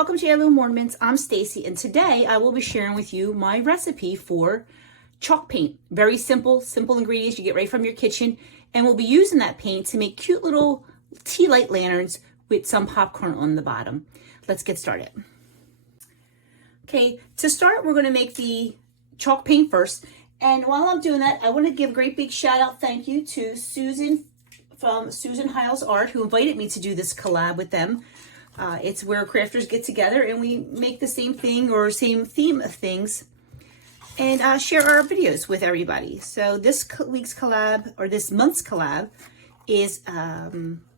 welcome to Heirloom Ornaments. I'm Stacy, and today I will be sharing with you my recipe for chalk paint. Very simple ingredients you get right from your kitchen, and we'll be using that paint to make cute little tea light lanterns with some popcorn on the bottom. Let's get started. Okay, to start, we're going to make the chalk paint first, and while I'm doing that, I want to give a great big shout out thank you to Susan from Susan Hiles Art, who invited me to do this collab with them. It's where crafters get together and we make the same thing or same theme of things and share our videos with everybody. So this week's collab, or this month's collab, is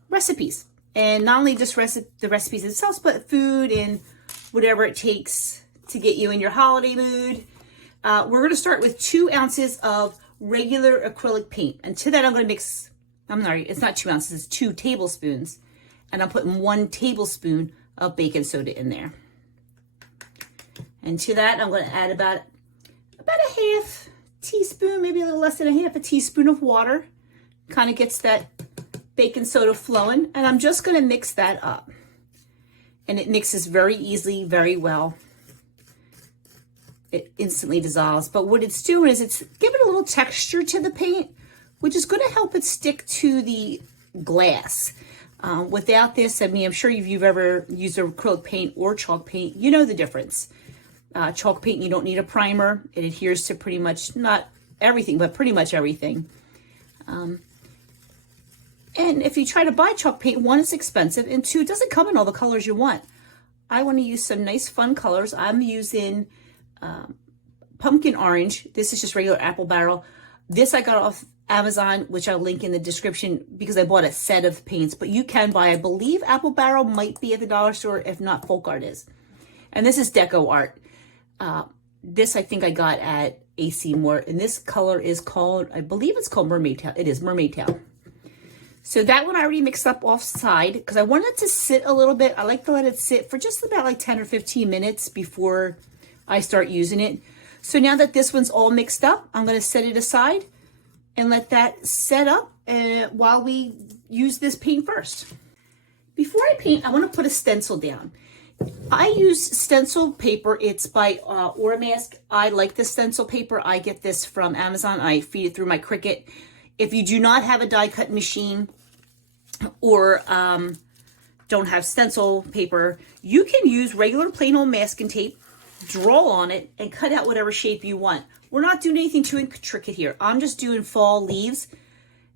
recipes. And not only just the recipes themselves, but food and whatever it takes to get you in your holiday mood. We're going to start with 2 ounces of regular acrylic paint. And to that I'm going to mix, I'm sorry, it's not 2 ounces, it's 2 tablespoons. And I'm putting 1 tablespoon of baking soda in there. And to that, I'm going to add about a half teaspoon, maybe a little less than a half a teaspoon of water. Kind of gets that baking soda flowing. And I'm just going to mix that up. And it mixes very easily, very well. It instantly dissolves. But what it's doing is it's giving a little texture to the paint, which is going to help it stick to the glass. Without this, I mean, I'm sure if you've ever used acrylic paint or chalk paint, you know the difference. Chalk paint, you don't need a primer. It adheres to pretty much, not everything, but pretty much everything. And if you try to buy chalk paint, 1, it's expensive, and 2, it doesn't come in all the colors you want. I want to use some nice fun colors. I'm using pumpkin orange. This is just regular apple barrel. This I got off Amazon, which I'll link in the description because I bought a set of paints, but you can buy, I believe Apple Barrel might be at the dollar store, if not Folk Art is. And this is Deco Art. This I think I got at AC Moore, and this color is called, I believe it's called Mermaid Tail. It is Mermaid Tail. So that one I already mixed up off side because I want it to sit a little bit. I like to let it sit for just about like 10 or 15 minutes before I start using it. So now that this one's all mixed up, I'm going to set it aside and let that set up while we use this paint first. Before I paint, I want to put a stencil down. I use stencil paper. It's by Oramask. I like this stencil paper. I get this from Amazon. I feed it through my Cricut. If you do not have a die cut machine or don't have stencil paper, you can use regular plain old masking tape, draw on it, and cut out whatever shape you want. We're not doing anything too intricate here. I'm just doing fall leaves,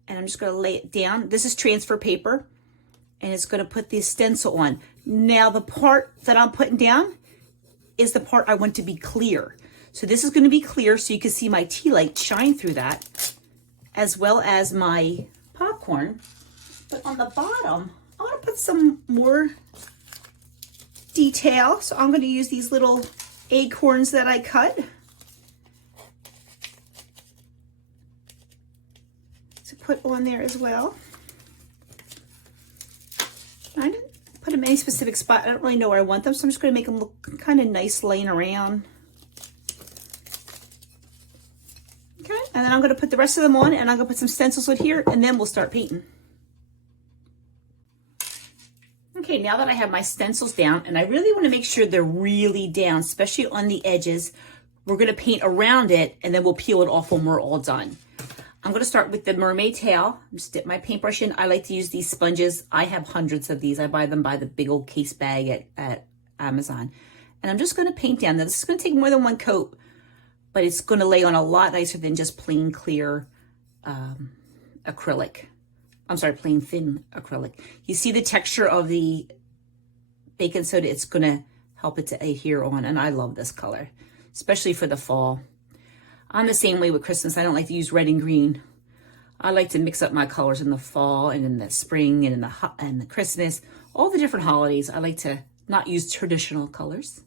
and I'm just going to lay it down. This is transfer paper, and it's going to put the stencil on. Now, the part that I'm putting down is the part I want to be clear. So this is going to be clear so you can see my tea light shine through that, as well as my popcorn. But on the bottom, I want to put some more detail. So I'm going to use these little acorns that I cut to put on there as well. I didn't put them in any specific spot. I don't really know where I want them, so I'm just going to make them look kind of nice laying around. Okay, and then I'm going to put the rest of them on, and I'm going to put some stencils on here, and then we'll start painting. Okay, now that I have my stencils down, and I really want to make sure they're really down, especially on the edges, we're going to paint around it, and then we'll peel it off when we're all done. I'm going to start with the mermaid tail. Just dip my paintbrush in. I like to use these sponges. I have hundreds of these. I buy them by the big old case bag at Amazon. And I'm just going to paint down. Now, this is going to take more than 1 coat, but it's going to lay on a lot nicer than just plain clear acrylic. I'm sorry, plain thin acrylic. You see the texture of the baking soda? It's going to help it to adhere on, and I love this color, especially for the fall. I'm the same way with Christmas. I don't like to use red and green. I like to mix up my colors in the fall and in the spring and in the Christmas, all the different holidays. I like to not use traditional colors.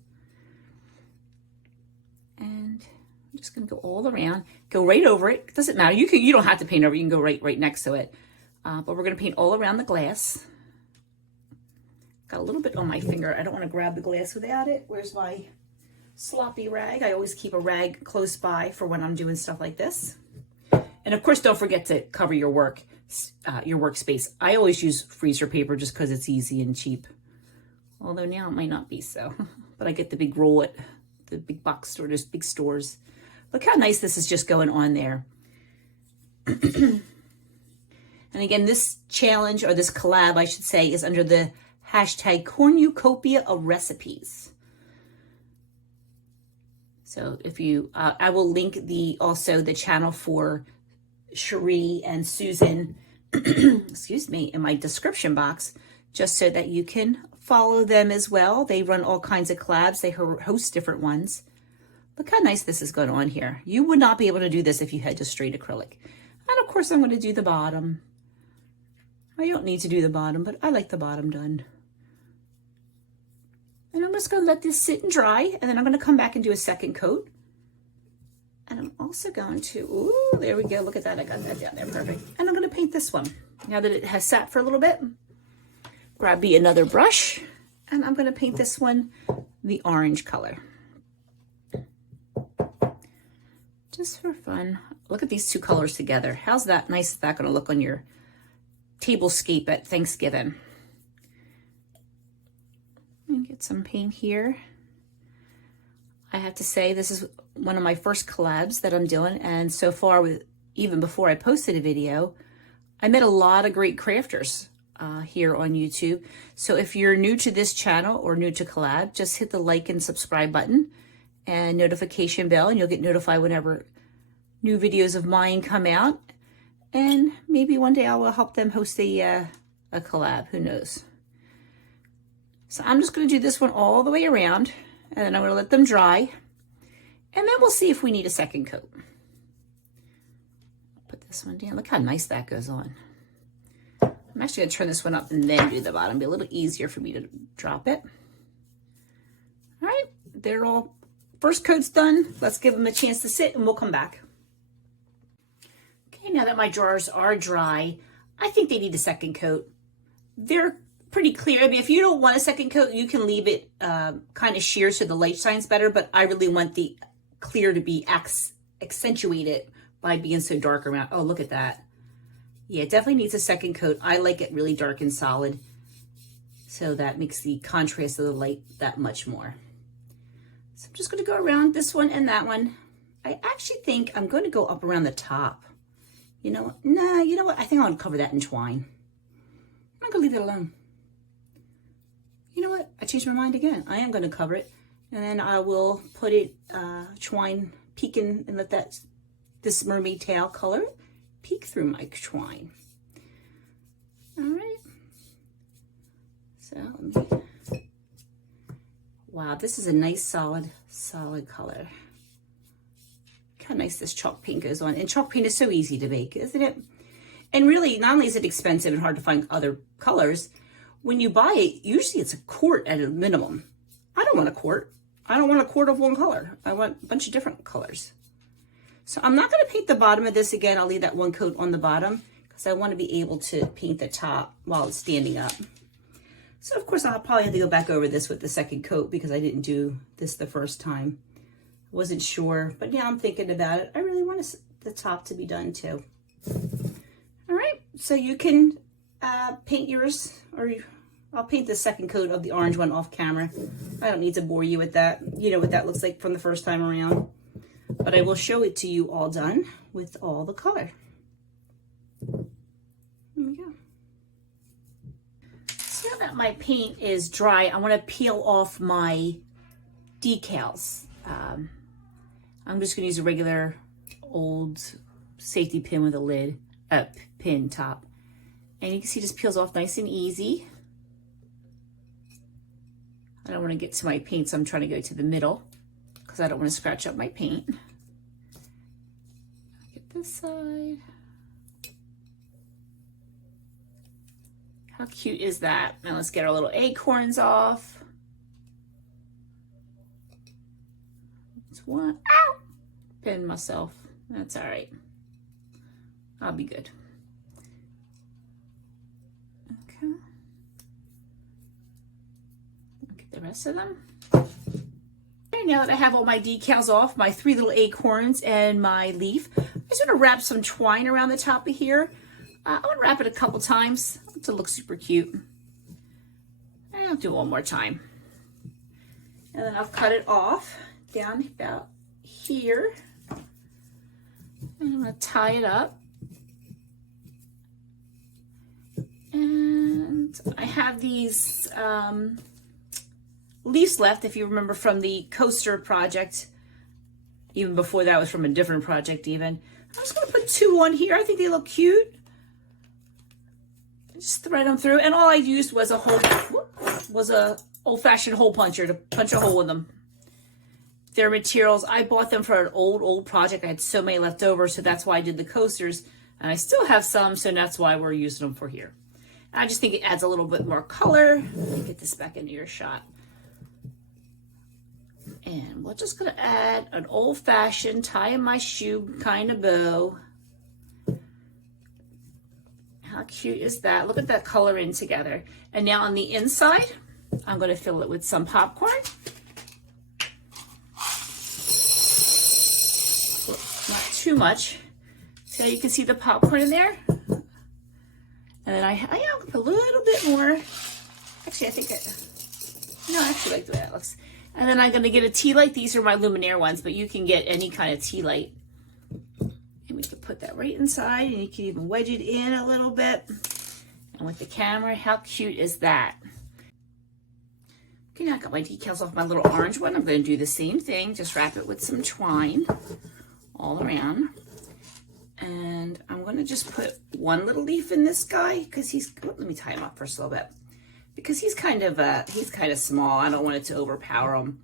And I'm just going to go all around, go right over it. It doesn't matter. You don't have to paint over it. You can go right next to it. But we're going to paint all around the glass. Got a little bit on my finger. I don't want to grab the glass without it. Where's my sloppy rag? I always keep a rag close by for when I'm doing stuff like this. And of course, don't forget to cover your workspace. I always use freezer paper just because it's easy and cheap. Although now it might not be so, but I get the big roll at the big box store, those big stores. Look how nice this is just going on there. And again, this challenge, or this collab, I should say, is under the hashtag cornucopia of recipes. So if you, I will link also the channel for Sheree and Susan, excuse me, in my description box, just so that you can follow them as well. They run all kinds of collabs. They host different ones. Look how nice this is going on here. You would not be able to do this if you had just straight acrylic. And of course, I'm going to do the bottom. I don't need to do the bottom, but I like the bottom done. And I'm just going to let this sit and dry, and then I'm going to come back and do a second coat. And I'm also going to, ooh, there we go. Look at that. I got that down there. Perfect. And I'm going to paint this one. Now that it has sat for a little bit, grab me another brush, and I'm going to paint this one the orange color. Just for fun. Look at these two colors together. How's that nice? Is that going to look on your tablescape at Thanksgiving? And get some paint here. I have to say, this is one of my first collabs that I'm doing, and so far, even before I posted a video, I met a lot of great crafters here on YouTube. So if you're new to this channel or new to collab, just hit the like and subscribe button and notification bell, and you'll get notified whenever new videos of mine come out. And maybe one day I will help them host a collab. Who knows? So I'm just going to do this one all the way around, and then I'm going to let them dry, and then we'll see if we need a second coat. Put this one down. Look how nice that goes on. I'm actually going to turn this one up and then do the bottom. Be a little easier for me to drop it. All right, they're all, first coat's done. Let's give them a chance to sit, and we'll come back. Okay, now that my drawers are dry, I think they need a second coat. They're pretty clear. I mean, if you don't want a second coat, you can leave it kind of sheer so the light shines better, but I really want the clear to be accentuated by being so dark around. Oh, look at that. Yeah, it definitely needs a second coat. I like it really dark and solid, so that makes the contrast of the light that much more. So I'm just going to go around this one and that one. I actually think I'm going to go up around the top. You know, nah, you know what? I think I'll cover that in twine. I'm going to leave it alone. You know what? I changed my mind again. I am going to cover it, and then I will put it twine peeking and let this mermaid tail color peek through my twine. All right. So, wow, this is a nice solid color. Look how nice this chalk paint goes on. And chalk paint is so easy to make, isn't it? And really, not only is it expensive and hard to find other colors, when you buy it, usually it's a quart at a minimum. I don't want a quart. I don't want a quart of one color. I want a bunch of different colors. So I'm not going to paint the bottom of this again. I'll leave that one coat on the bottom because I want to be able to paint the top while it's standing up. So of course I'll probably have to go back over this with the second coat because I didn't do this the first time. I wasn't sure, but now I'm thinking about it. I really want the top to be done too. All right, so you can paint yours, or I'll paint the second coat of the orange one off camera. I don't need to bore you with that. You know what that looks like from the first time around. But I will show it to you all done with all the color. There we go. So now that my paint is dry, I want to peel off my decals. I'm just going to use a regular old safety pin with a lid, pin top. And you can see it just peels off nice and easy. I don't want to get to my paint, so I'm trying to go to the middle because I don't want to scratch up my paint. Get this side. How cute is that? Now let's get our little acorns off. That's one. Ow! Pinned myself. That's all right. I'll be good. Okay. Get the rest of them. Okay, now that I have all my decals off, my 3 little acorns and my leaf, I'm just gonna wrap some twine around the top of here. I'm gonna wrap it a couple times to look super cute. I'll do one more time. And then I'll cut it off down about here. And I'm going to tie it up. And I have these leaves left, if you remember from the coaster project. Even before that, was from a different project even. I'm just going to put 2 on here. I think they look cute. Just thread them through. And all I used was a old-fashioned hole puncher to punch a hole in them. Their materials, I bought them for an old project. I had so many left over, so that's why I did the coasters. And I still have some, so that's why we're using them for here. I just think it adds a little bit more color. Let me get this back into your shot. And we're just going to add an old-fashioned tie-in-my-shoe kind of bow. How cute is that? Look at that color in together. And now on the inside, I'm going to fill it with some popcorn. Not too much. So you can see the popcorn in there. And then I put a little bit more. Actually, I think I actually like the way that looks. And then I'm going to get a tea light. These are my Luminaire ones, but you can get any kind of tea light. And we can put that right inside, and you can even wedge it in a little bit. And with the camera, how cute is that? Okay, now I got my decals off my little orange one. I'm going to do the same thing. Just wrap it with some twine all around. And I'm going to just put one little leaf in this guy because let me tie him up first a little bit. Because he's kind of small. I don't want it to overpower him.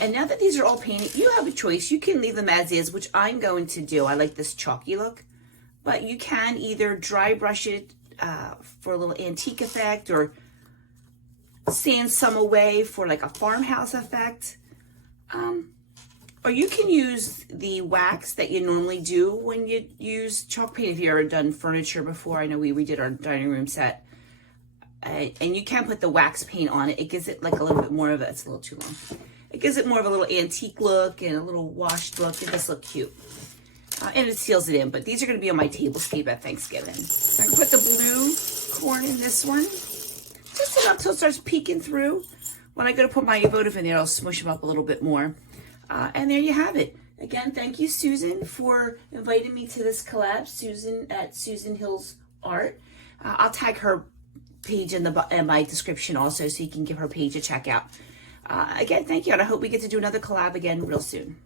And now that these are all painted, you have a choice. You can leave them as is, which I'm going to do. I like this chalky look. But you can either dry brush it for a little antique effect, or sand some away for like a farmhouse effect. Or you can use the wax that you normally do when you use chalk paint. If you've ever done furniture before, I know we redid our dining room set. And you can put the wax paint on it. It gives it like a little bit more of it's a little too long. It gives it more of a little antique look and a little washed look. It just look cute. And it seals it in, but these are going to be on my tablescape at Thanksgiving. I'm going to put the blue corn in this one. Just enough till it starts peeking through. When I go to put my votive in there, I'll smush them up a little bit more. And there you have it. Again, thank you, Susan, for inviting me to this collab. Susan at Susan Hiles Art. I'll tag her page in my description also, so you can give her page a check out. Again, thank you, and I hope we get to do another collab again real soon.